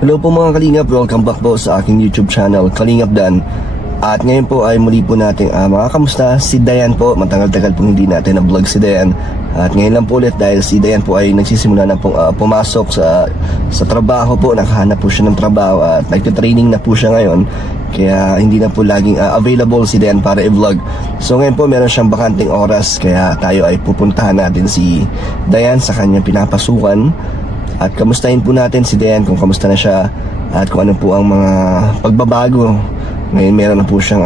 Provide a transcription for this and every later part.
Hello po mga Kalingap, welcome back po sa aking YouTube channel, Kalingap Dan. At ngayon po ay muli po natin makakamusta si Dayan po. Matagal-tagal po hindi natin na-vlog si Dayan. At ngayon lang po ulit dahil si Dayan po ay nagsisimula na pong pumasok sa trabaho po. Nakahanap po siya ng trabaho at nagtitraining na po siya ngayon. Kaya hindi na po laging available si Dayan para i-vlog. So ngayon po meron siyang bakanting oras. Kaya tayo ay pupuntahan natin si Dayan sa kanyang pinapasukan. At kamustahin po natin si Dayan kung kamusta na siya at kung ano po ang mga pagbabago. Ngayon meron na po siyang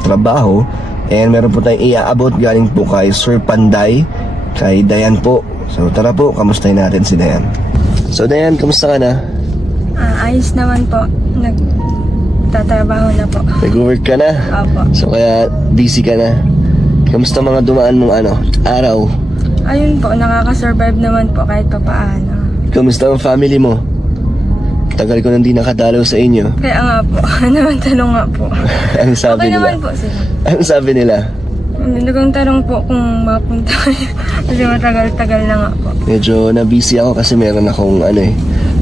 trabaho and meron po tayong iaabot galing po kay Sir Panday, kay Dayan po. So tara po, kamustahin natin si Dayan. So Dayan, kamusta ka na? Ayos naman po. Nagtatrabaho na po. Nag-work ka na? Opo. So kaya busy ka na. Kamusta mga dumaan mong araw? Ayun po, nakaka-survive naman po kahit pa paano. Kamusta ang family mo? Tagal ko nang di nakadalaw sa inyo. Kaya nga po, naman tanong nga po. Anong sabi Okay nila? naman po sila. Anong sabi nila? Nagong tanong po kung mapunta kayo. Kasi matagal-tagal na nga po. Medyo na-busy ako kasi meron akong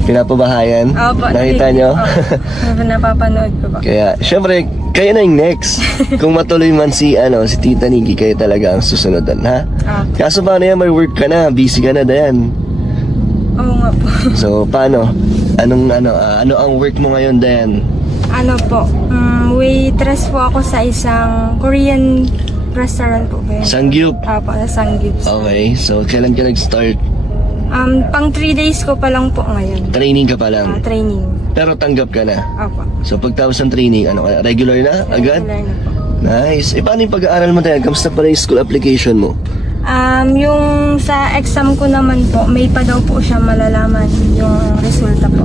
pinapabahayan. Opo. Nakita nyo? Napapanood ko po. Kaya, syempre, kayo na yung next. Kung matuloy man si Tita Nikki, kayo talaga ang susunod ha? Opo. Kaso paano yan, may work ka na, busy ka na, Dayan. Oo nga po. So, paano? Ano ang work mo ngayon, Dayan? Ano po, waitress po ako sa isang Korean restaurant po ba yun? Sangyup. Opo, sa Sangyup. Okay, so kailan ka nag-start? Pang 3 days ko pa lang po ngayon. Training ka pa lang. Training. Pero tanggap ka na. Opo. So pagtapos ng training, regular na? Agad? Regular na po. Nice. Paano yung pag-aaral mo, Dayan? Kamusta pa rin yung school application mo? Yung sa exam ko naman po, may pa daw po siya malalaman yung resulta po.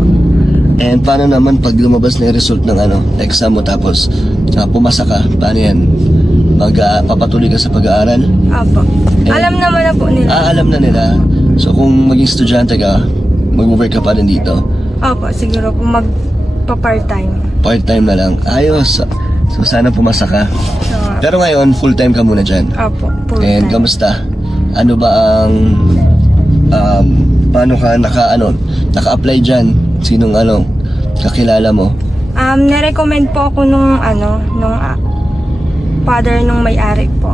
And paano naman pag lumabas na yung result ng exam mo tapos pumasa ka? Paano yan? Papatuloy ka sa pag-aaral? Opo. Alam naman na po nila. Alam na nila. So kung maging estudyante ka, mag-work ka pa rin dito? Opo, siguro po magpa-part-time. Part-time na lang? Ayos. So sana pumasa ka. So, Pero ngayon, full-time ka muna dyan? opo, And full-time. kamusta? Ano ba ang paano ka naka-apply dyan? Sinong kakilala mo? Na-recommend po ako nung father nung may-ari po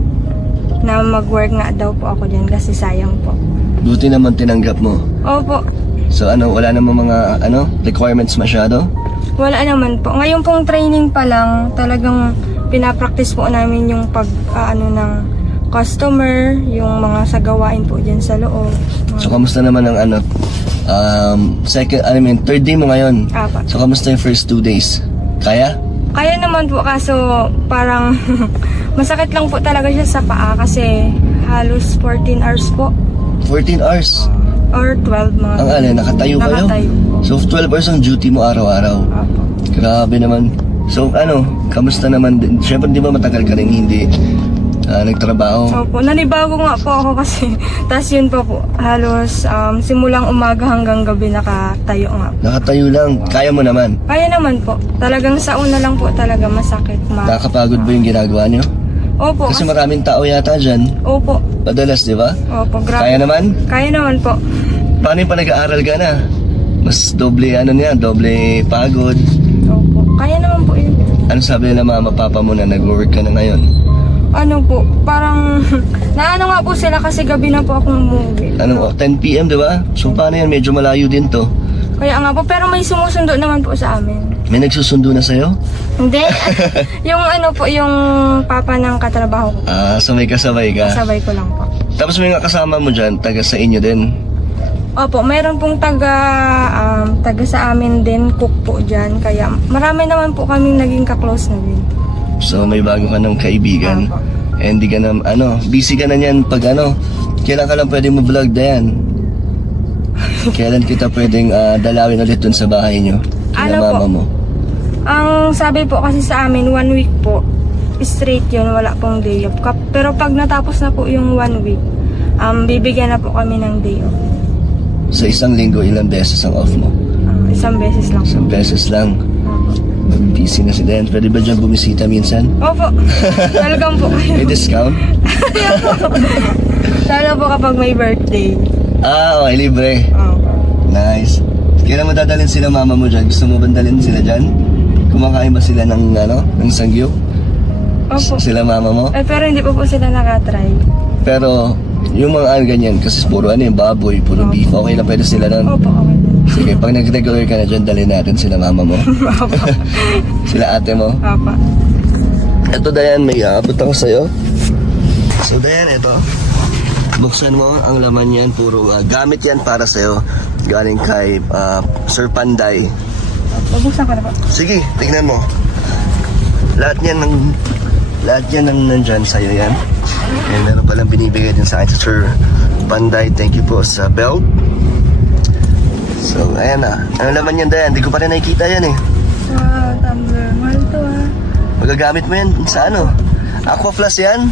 na mag-work nga daw po ako dyan kasi sayang po. Buti naman tinanggap mo. Opo, So wala namang mga requirements masyado? wala naman po. Ngayon pong training pa lang, talagang pinapractice po namin yung ng customer, yung mga sagawain po dyan sa loob. So kamusta naman ang third day mo ngayon? Apat. So kamusta yung first 2 days? Kaya? Kaya naman po kaso parang masakit lang po talaga siya sa paa kasi halos 14 hours po. 14 hours? Or 12 mga. Ang nakatayo kayo? Nakatayo po. So 12 hours ang duty mo araw-araw? Apo. Grabe naman. So kamusta naman din? Siyempre di ba matagal ka rin hindi nagtrabaho? Opo, nanibago nga po ako kasi tas yun pa po, halos simulang umaga hanggang gabi nakatayo nga. Nakatayo lang. Kaya mo naman? Kaya naman po, talagang sa una lang po talaga masakit. Nakakapagod ba yung ginagawa niyo? Opo, Kasi maraming tao yata dyan. opo, Madalas, di ba? opo, grabe. Kaya naman? Kaya naman po. Paano yung nag-aaral ka na? Mas doble doble pagod. Opo, kaya naman po yun. Ano sabi nila mama, papa mo na nag-work ka na ngayon? Ano po, parang naano nga po sila kasi gabi na po akong umuwi. 10 p.m. di ba? So paano yan? Medyo malayo din to. Kaya nga po, pero may sumusundo naman po sa amin. May nagsusundo na sa'yo? Hindi. Yung yung papa ng katrabaho ko. So may kasabay ka. Sabay ko lang po. Tapos may nga kasama mo dyan, taga sa inyo din. Opo, mayroon pong taga sa amin din, cook po dyan. Kaya marami naman po kaming naging ka-close na din. So may bago ka ng kaibigan. Opo. And di ka na, busy ka na niyan pag kailan ka lang pwedeng mag-vlog na yan? Kailan kita pwedeng dalawin ulit dun sa bahay nyo? Kila Ano mama po? mo? Ang sabi po kasi sa amin, 1 week po, straight yun, wala pong day off. Pero pag natapos na po yung 1 week, bibigyan na po kami ng day off. Sa isang linggo, ilang beses ang off mo? Isang beses lang po. Isang beses lang. Opo. Busy na si Dan. Pwede ba dyan bumisita minsan? Opo. Talagang po kayo. May discount? Lalo po kapag may birthday. Okay, libre. Opo. Nice. Kailan mo dadalhin sila mama mo dyan? Gusto mo ba dalhin sila dyan? Kumakain ba sila ng ng sangyup? Opo. Sila mama mo? Pero hindi po sila nakatry. Pero yung mga ganyan, kasi puro yung baboy, puro beef, okay na pwede sila nun. Opo, okay na. Sige, pag nag-regular ka na dyan, dalhin natin sila mama mo. Sila ate mo. Opo. Ito Dayan, may aabot ako sa'yo. So Dayan, ito. Buksan mo, ang laman yan, puro gamit yan para sa'yo. Galing kay Sir Panday. Bubuksan ko na po. Sige, tignan mo. Lahat yan ng nandyan sa'yo yan. And meron palang binibigay din sa akin si Sir Panday. Thank you po sa belt. So, ayan na. Ano laman yan, Dayan? Hindi ko pa rin nakikita yan eh. Wow, tumbler. Mahal to ah. Magagamit mo yan sa ano? Aqua Plus yan?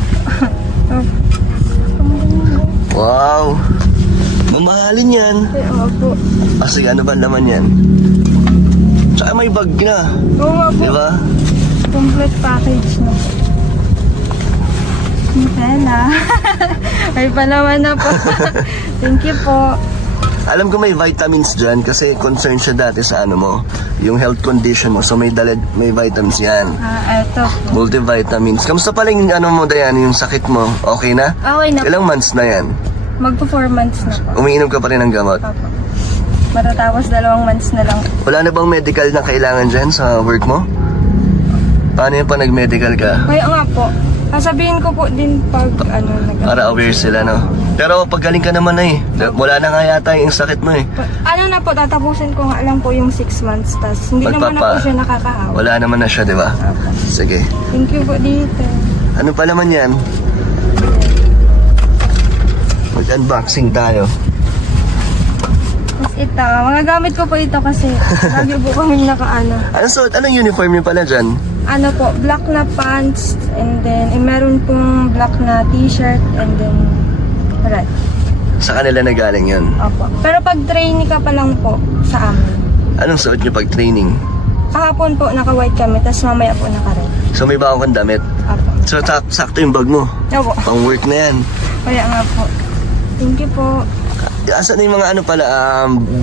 Wow! Mamahalin yan. Ay, opo. Kasi ano ba laman yan? Tsaka may bag na. Oo nga po. Di ba? Complete package na po. Nutella. May palaman na po. Thank you po. Alam ko may vitamins dyan kasi concerned siya dati sa ano mo, yung health condition mo. So may vitamins yan. Eto. Multivitamins. Kamusta pala yung ano mo, Dayan, yung sakit mo? Okay na? Okay na po. Ilang months na yan? Magpo 4 months na po. Umiinom ka pa rin ng gamot? Opo. Matatapos 2 months na lang. Wala na bang medical na kailangan dyan sa work mo? Paano yung pa nag-medical ka? Kaya nga po. Sasabihin ko po din pag Para aware sila, no? Pero paggaling ka naman na eh. Wala na nga yata yung sakit mo eh. Ano na po, tatapusin ko nga lang po yung 6 months. Tas hindi naman na po siya nakakahawa. Wala naman na siya, di ba? Opo. Sige. Thank you po dito. Ano pa naman yan? Mag-unboxing tayo. Tapos ito, mga gamit ko po ito kasi lagi po kami nakaano. Anong uniform niyo pala dyan? Ano po, black na pants and then meron pong black na t-shirt and then red. Sa kanila na galing yun. Opo. Pero pag trainee ka pa lang po sa amin. Anong suot niyo pag training? Kahapon po naka-white kami, tapos mamaya po naka-red. So may bago kang damit? Opo. So sakto yung bag mo? Opo. Pang work na yan. Kaya nga po. Thank you po. Asan na yung mga ano pala,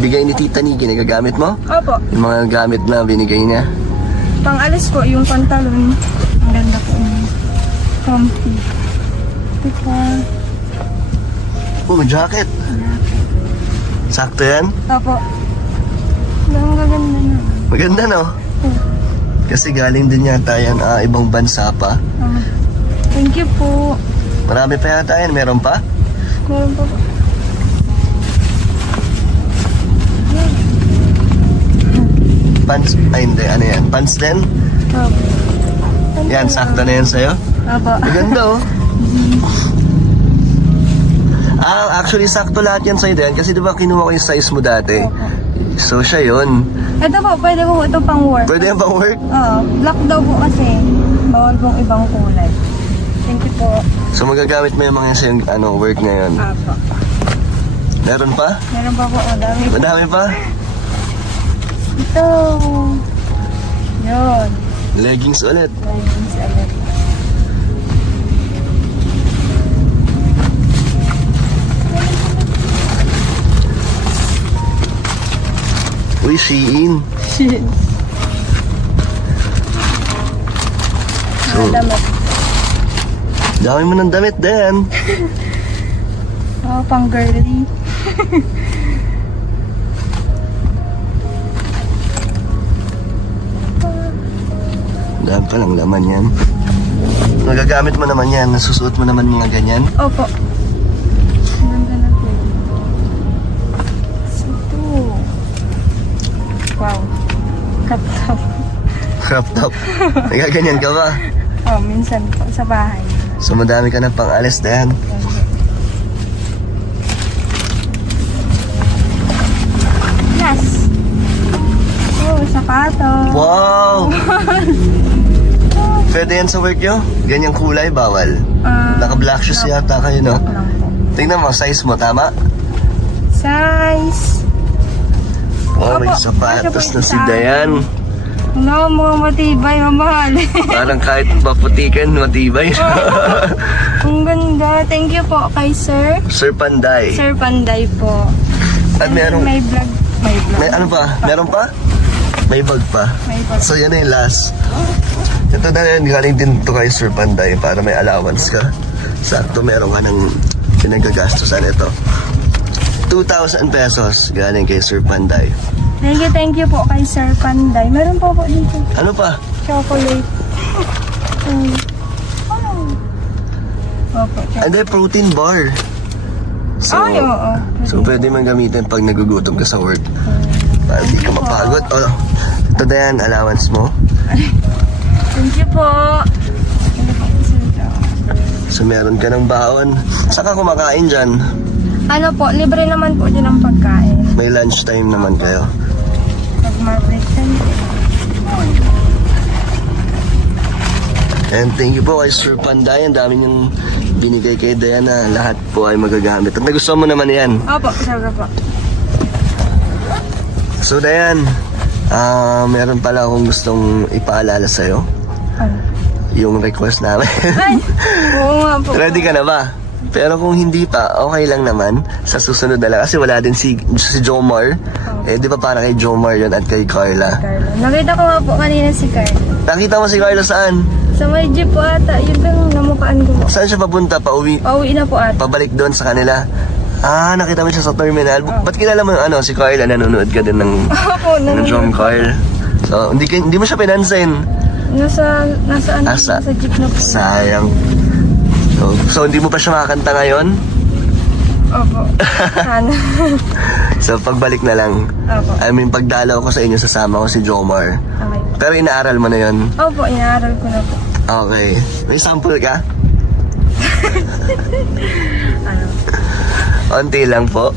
bigay ni Tita Niki, nagagamit mo? Opo. Yung mga gamit na binigay niya? Pang-alis ko, yung pantalon. Ang ganda po. Comfy. Ito pa. Oh, jacket. Sakto yan? Opo. Ang gaganda na. Maganda, no? Kasi galing din yata yan, ibang bansa pa. Thank you po. Marami pa yata yan, meron pa? Meron pa po. Pants, ay hindi, ano yan? Pants din? Opo. Yan, sakto na yan sa'yo? Opo. Maganda, oh. Actually, sakto lahat yan sa'yo din. Kasi di ba kinuha ko yung size mo dati? So, siya yun. Ito po, pwede po ito pang work. Pwede yan pang work? Oo. Black daw po kasi. Bawal pong ibang kulay. Thank you po. So, magagamit mo yung mga sa'yo work ngayon. Opo. Meron pa? Meron pa po. Madami po. Madami pa? Ito. Yun. Leggings ulit. Leggings ulit. Uy, Shein. Shit. So, Damit. dami mo ng damit din. Oh, pang girly. Dami pa lang laman yan. Nagagamit mo naman yan. Nasusuot mo naman mga ganyan. Opo. Ganda na po. Ito. Wow. Kaptap. Crop top. Nagaganyan ka ba? Oh, minsan po sa bahay. So madami ka ng pang-alis din. Yes. Oh, sapatos. Wow! Pwede yan sa work nyo? Ganyang kulay, bawal. Naka-black shoes yata kayo, no? Lang po. Tingnan mo, size mo, tama? Size. Oh, may Opo, sapatos kasya po na si sa akin. Dayan. No, mga matibay, mamahal. Parang kahit maputikan, matibay. Ang ganda. Thank you po kay Sir. Sir Panday. Sir Panday po. At merong, May vlog May ano pa? Meron pa? May bag pa. May bag. So yan na yung last. Ito na yan, galing din to kay Sir Panday para may allowance ka. Sakto meron ka ng pinagagastusan ito. 2,000 pesos galing kay Sir Panday. Thank you po kay Sir Panday. Meron po dito. Ano pa? Chocolate. Opo. And then protein bar. So, Ay, oo. so pwede man gamitin pag nagugutom ka sa work. Para di ka mapagod. Oh, ito na yan, allowance mo. Thank you po. So meron ka ng baon. Saka kumakain dyan. Ano po, libre naman po din ang pagkain. May lunch time naman kayo. Pag ma-present. And thank you po kay Sir Panday. Ang dami niyong binigay kay Diana. Lahat po ay magagamit. At nagustuhan mo naman yan. Opo, sabi po. So Diane, meron pala akong gustong ipaalala sa'yo. Ano? Yung request namin. Ay, oo nga po. Ready ka na ba? Pero kung hindi pa, okay lang naman. Sa susunod na lang. Kasi wala din si Jomar. Eh, di ba para kay Jomar yun at kay Carla? Carla. Nakita ko nga po kanina si Carla. Nakita mo si Carla saan? Sa may jeep po ata. Yun lang namukaan ko po. Saan siya papunta? Pauwi? Pauwi na po ata. Pabalik doon sa kanila? Nakita mo siya sa terminal. Ba't kilala mo yung si Carla? Nanonood ka din ng Opo, John Carl. So, hindi mo siya pinansin. Nasa jeep na po. Sayang. So hindi mo pa siya makakanta ngayon? Opo. Sana. So pagbalik na lang. Opo. I mean, pagdalaw ko sa inyo, sasama ko si Jomar. Okay. Pero inaaral mo na yon. Opo, inaaral ko na po. Okay. May sample ka? Ano? Onti lang po.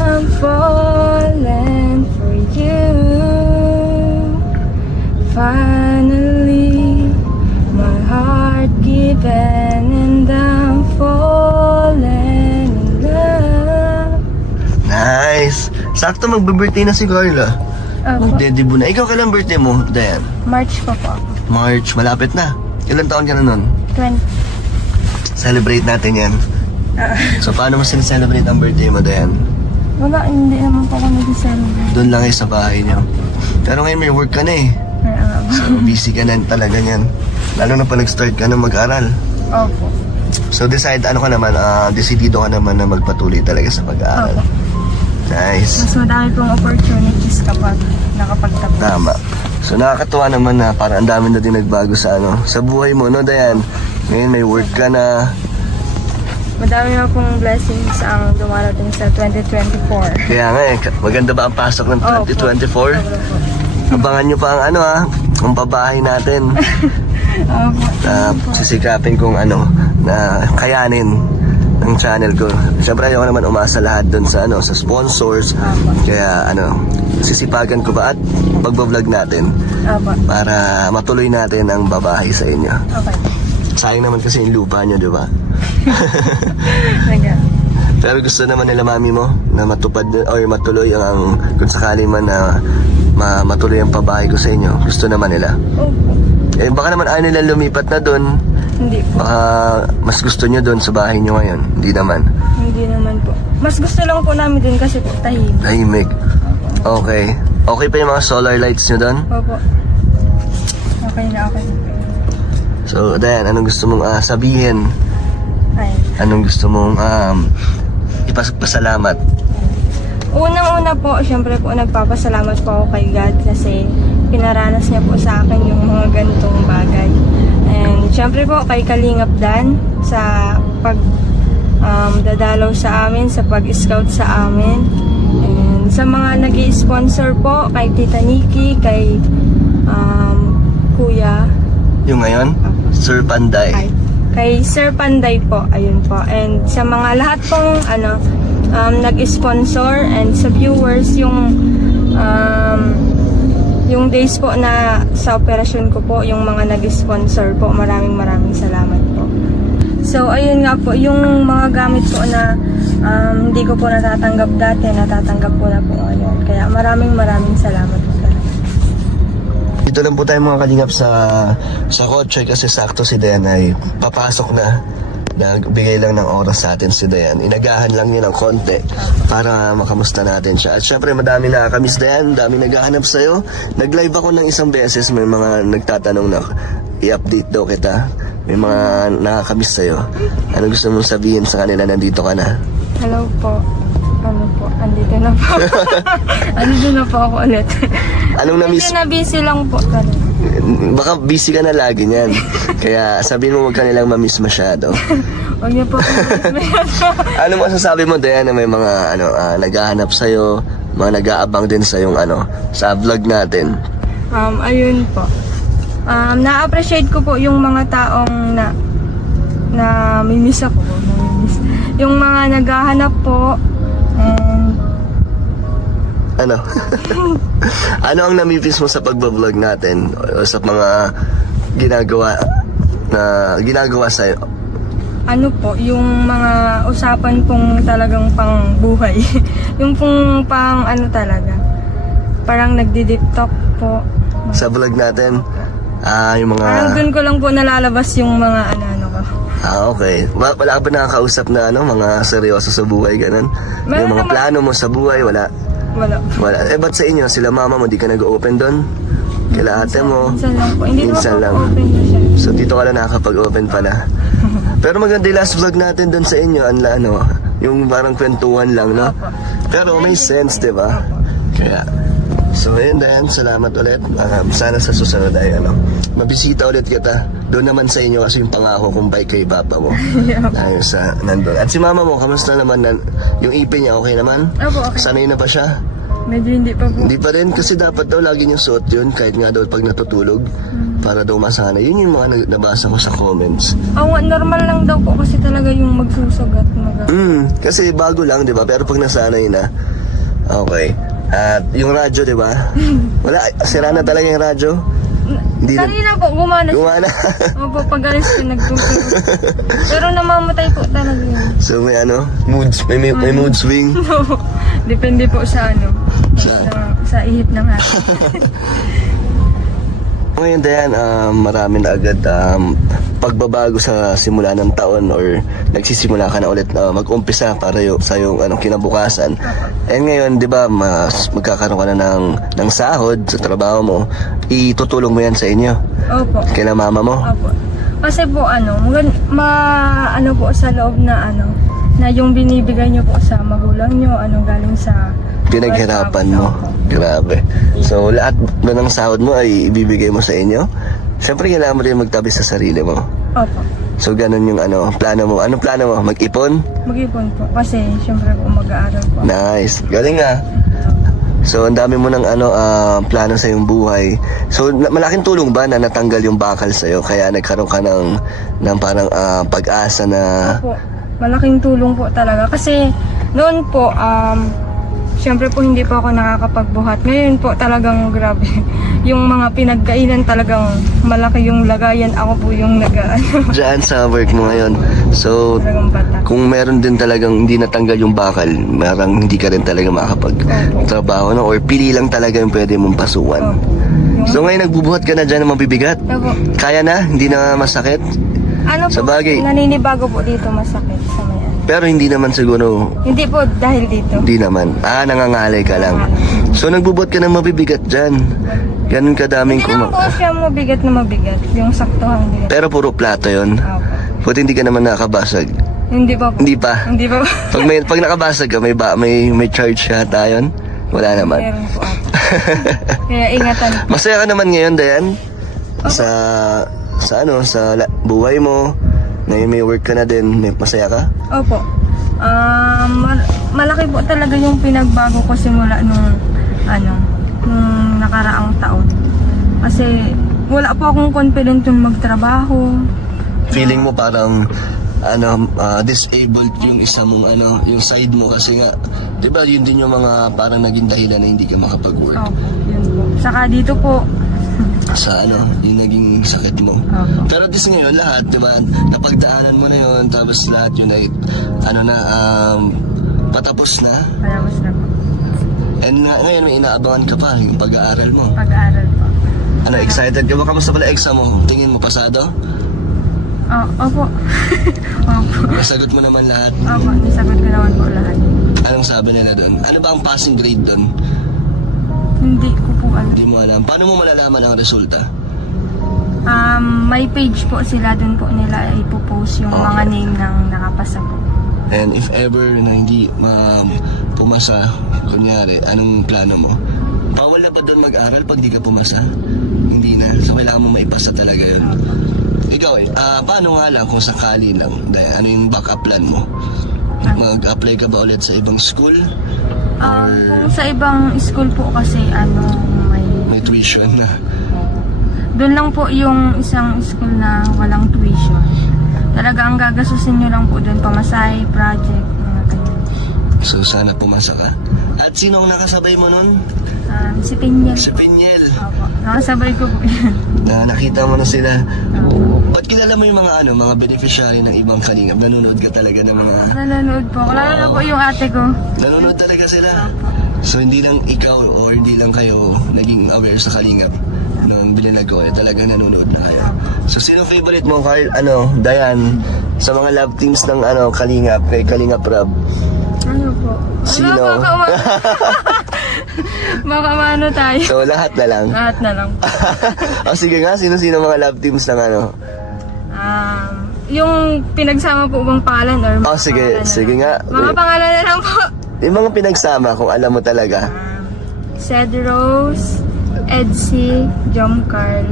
I'm falling for you. Finally, my heart given and I'm falling in love. Nice. Sakto magbe-birthday na si Carla. Opo. Magdedebut na. Ikaw kailan birthday mo, Diane? March pa po. March. Malapit na. Ilan taon ka na nun? 20. Celebrate natin yan. So paano mo sincelebrate ang birthday mo, Diane? Wala, hindi naman po ako nag-celebrate. Doon lang kayo sa bahay niyo. Pero ngayon may work ka na eh. So busy ka na talaga niyan. Lalo na pa nag-start ka na mag-aral. Opo. So ano ka naman, decidido ka naman na magpatuloy talaga sa pag-aaral. Opo. Nice. Mas madami pong opportunities kapag nakapagtapos. Tama. So nakakatuwa naman na parang ang dami na din nagbago sa sa buhay mo, no, Diane? Ngayon may work ka na. Madami na pong blessings ang dumarating sa 2024. Kaya nga maganda ba ang pasok ng 2024? Opo. Abangan nyo pa ang ang pabahay natin. Opo. Sisikapin kong na kayanin ng channel ko. Siyempre ayoko naman umasa lahat doon sa sa sponsors. Kaya sisipagan ko ba at pagbablog natin Opo. para matuloy natin ang babahay sa inyo. Okay. Sayang naman kasi yung lupa nyo, di ba? Pero gusto naman nila mami mo na matupad or matuloy ang kung sakali man na matuloy ang pabahay ko sa inyo. Gusto naman nila. Opo. Eh baka naman ayaw nila lumipat na doon. Hindi po. Baka mas gusto nyo doon sa bahay nyo ngayon. Hindi naman. Hindi naman po. Mas gusto lang po namin din kasi po tahimik. Tahimik. Okay. Okay pa yung mga solar lights nyo doon? Opo. Okay na po. So, Diane, anong gusto mong sabihin? Ay. Anong gusto mong ipasalamat? Unang-una po, syempre po nagpapasalamat po ako kay God kasi pinaranas niya po sa akin yung mga ganitong bagay. And syempre po kay Kalingap Dan sa dadalaw sa amin, sa pag-scout sa amin. And sa mga nag-i-sponsor po, kay Tita Nikki, kay Kuya. Yung ngayon? Sir Panday. Ay, kay Sir Panday po, ayun po. And sa mga lahat pong nag-sponsor and sa viewers yung days po na sa operasyon ko po, yung mga nag-sponsor po, maraming salamat po. So ayun nga po, yung mga gamit po na hindi ko po natatanggap dati, natatanggap ko na po ngayon. Kaya maraming salamat po talaga. Dito lang po tayo mga kalingap sa kotse kasi sakto si Den ay papasok na nagbigay lang ng oras sa atin si Dayan. Inagahan lang niya ng konti para makamusta natin siya. At syempre madami nakakamiss Dayan, dami naghahanap sa'yo. Nag-live ako ng isang beses, may mga nagtatanong na i-update daw kita. May mga nakakamiss sa'yo. Ano gusto mong sabihin sa kanila, nandito ka na? Hello po. Ano po, andito na po. Andito na po ako ulit. Anong na-miss? Medyo na busy lang po talaga. Baka busy ka na lagi niyan. Kaya sabihin mo huwag ka nilang mamiss masyado. Huwag niyo po Ano masasabi mo Dayan na may mga naghahanap sa'yo, mga nag-aabang din sa yung sa vlog natin? Ayun po. Na-appreciate ko po yung mga taong na mimiss ako. Namimiss. Yung mga naghahanap po. Ano? Ano ang namimiss mo sa pagbablog natin? O sa mga ginagawa sa'yo? Ano po, yung mga usapan pong talagang pang buhay. Yung pong pang talaga. Parang nagdi-deep talk po. Sa vlog natin? Yung mga... Parang dun ko lang po nalalabas yung mga ano ko. Okay. Wala ka ba nakakausap na mga seryoso sa buhay, ganun? Meron Yung mga naman. plano mo sa buhay, wala? Wala. Ba't sa inyo? Sila mama mo, di ka nag-open doon? Kila ate mo? Minsan lang po. Hindi Minsan po lang. open na siya. So dito ka lang nakakapag-open pala. Pero maganda yung last vlog natin doon sa inyo, yung parang kwentuhan lang, no? Opo. Pero may sense, di ba? Kaya, so ayun Dan, salamat ulit. Sana sa susunod ay mabisita ulit kita. Doon naman sa inyo kasi yung pangako kong bike kay Papa mo. Ayun sa nandun. At si Mama mo, kamusta naman? Yung ipin niya, okay naman? Opo, okay. Sanay na ba siya? Medyo hindi pa po. Hindi pa rin kasi dapat daw lagi niyang suot yun kahit nga daw pag natutulog para daw masanay. Yun yung mga nabasa ko sa comments. Normal lang daw po kasi talaga yung magsusugat. Kasi bago lang, di ba? Pero pag nasanay na, okay. At yung radyo, di ba? Wala, sira na talaga yung radyo. Hindi na. Kanina po, gumana siya. Gumana. Opo, pag alis ko nagtutulog. Pero namamatay po talaga yun. So may may mood swing. Depende po sa sa ihip ng hati. Ngayon Dayan, marami na agad pagbabago sa simula ng taon or nagsisimula ka na ulit mag-umpisa para sa yung kinabukasan. And ngayon, 'di ba, magkakaroon ka na ng sahod sa trabaho mo. Itutulong mo 'yan sa inyo. Opo. Kina mama mo. Opo. Kasi po po sa loob na na yung binibigay niyo po sa magulang niyo, galing sa Pinaghirapan mo. Grabe. So lahat na ng sahod mo ay ibibigay mo sa inyo. Siyempre kailangan mo rin magtabi sa sarili mo. Opo. So ganun yung plano mo. Anong plano mo? Mag-ipon? Mag-ipon po. Kasi syempre po mag-aaral po. Nice. Galing ah. So ang dami mo ng plano sa iyong buhay. So malaking tulong ba na natanggal yung bakal sa iyo kaya nagkaroon ka ng parang pag-asa na Opo. Malaking tulong po talaga. Kasi noon po, syempre po hindi po ako nakakapagbuhat. Ngayon po talagang grabe. Yung mga pinagkainan talagang malaki yung lagayan. Ako po yung dyan sa work mo ngayon. So talagang bata. kung meron din talagang hindi natanggal yung bakal, marang hindi ka rin talaga makakapag-trabaho, no? Or pili lang talaga yung pwede mong pasukan. So ngayon nagbubuhat ka na dyan ng mabibigat? Opo. Kaya na? Hindi na masakit? Po, Sa bagay. naninibago po dito masakit sa may Pero hindi naman siguro. Hindi po dahil dito. Hindi naman. Nangangalay ka lang. So nagbubuhat ka ng mabibigat dyan. Ganun kadaming Hindi naman po siya mabigat na mabigat. Yung saktohan din. Pero puro plato yun. Opo. Buti hindi ka naman nakabasag. Hindi pa po. Hindi pa. Hindi pa po. Pag nakabasag ka, may charge yata yun? Wala naman. Meron po ata. Kaya ingatan po. Masaya ka naman ngayon, Dayan? Sa buhay mo. Ngayon may work ka na din. Masaya ka? Opo. Malaki po talaga yung pinagbago ko simula nung nakaraang taon. Kasi wala po akong confident yung magtrabaho. Feeling mo parang disabled yung isa mong yung side mo kasi nga 'di ba yun din yung mga parang naging dahilan na hindi ka makapag-work. Opo, yun po. Saka dito po Sa yung naging sakit mo. Opo. Pero at least ngayon lahat, 'di ba? Napagdaanan mo na yun tapos lahat yun ay patapos na. Palabas na po. And ngayon may inaabangan ka pa yung pag-aaral mo. Pag-aaral po. Excited ka ba? Kamusta pala exam mo? Tingin mo pasado? Opo. Opo. Nasagot mo naman lahat. Opo, nasagot ko naman po lahat. Anong sabi nila doon? Ano ba ang passing grade doon? Hindi ko po alam. Hindi mo alam. Paano mo malalaman ang resulta? May page po sila, dun po nila ipopost yung mga name ng nakapasa po. And if ever na hindi pumasa, kunyari, anong plano mo? Bawal na ba doon mag-aral pag di ka pumasa? Hindi na. So, kailangan mo maipasa talaga yun. Ikaw paano nga lang kung sakali lang? Dahil, ano yung backup plan mo? Mag-apply ka ba ulit sa ibang school? Kung sa ibang school po kasi May tuition na. doon lang po yung isang school na walang tuition. Talaga ang gagasusin nyo lang po doon, pamasahe, project, mga ganyan. So, sana pumasa ka. At sino ang nakasabay mo nun? Si Pinyel. Si Pinyel. Opo, nakasabay ko po yan. Nakita mo na sila. Ba't kilala mo yung mga beneficiary ng ibang kalingap? Nanonood ka talaga ng mga... Nanonood po. Lalo na po yung ate ko. Nanonood talaga sila. So, hindi lang ikaw or hindi lang kayo naging aware sa kalingap nung binilagay, talagang nanonood na kayo. So, sino favorite mo, Carl? Dayan, sa mga love teams ng kalingap, kay Kalingap Rob? Ano po? Sino? Baka maano tayo. So, lahat na lang. Lahat na lang. Sige nga, sino-sino mga love teams ng Yung pinagsama po bang pangalan or mga sige, pangalan na sige lang? nga. Mga pangalan na lang po. Yung mga pinagsama, kung alam mo talaga. Cedros, Edsy, Jom Carl.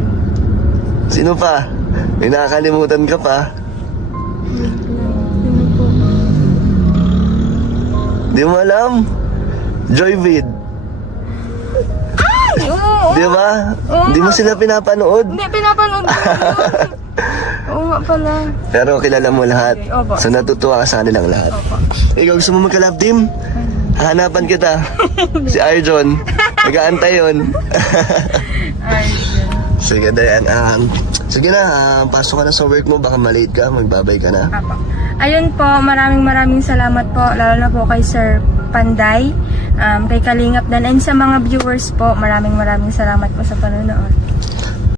Sino pa? May nakakalimutan ka pa. Sino po? Di mo alam? Joyvid. Ay, oo. Di ba? Oo Di mo nga. sila pinapanood. Hindi, pinapanood ko yun. Oo nga pala. Pero kilala mo lahat. Okay, opo. So natutuwa ka sa kanilang lahat. Opo. Ikaw gusto mo magka-love team? Hahanapan kita. Si Arjon. Nag-aantay yun. Ay, yun. Sige, Dayan. Sige na, pasok ka na sa work mo. Baka malate ka. Magbabay ka na. Apo. Ayun po, maraming salamat po, lalo na po kay Sir Panday, kay Kalingap Dan, and sa mga viewers po, maraming salamat po sa panonood.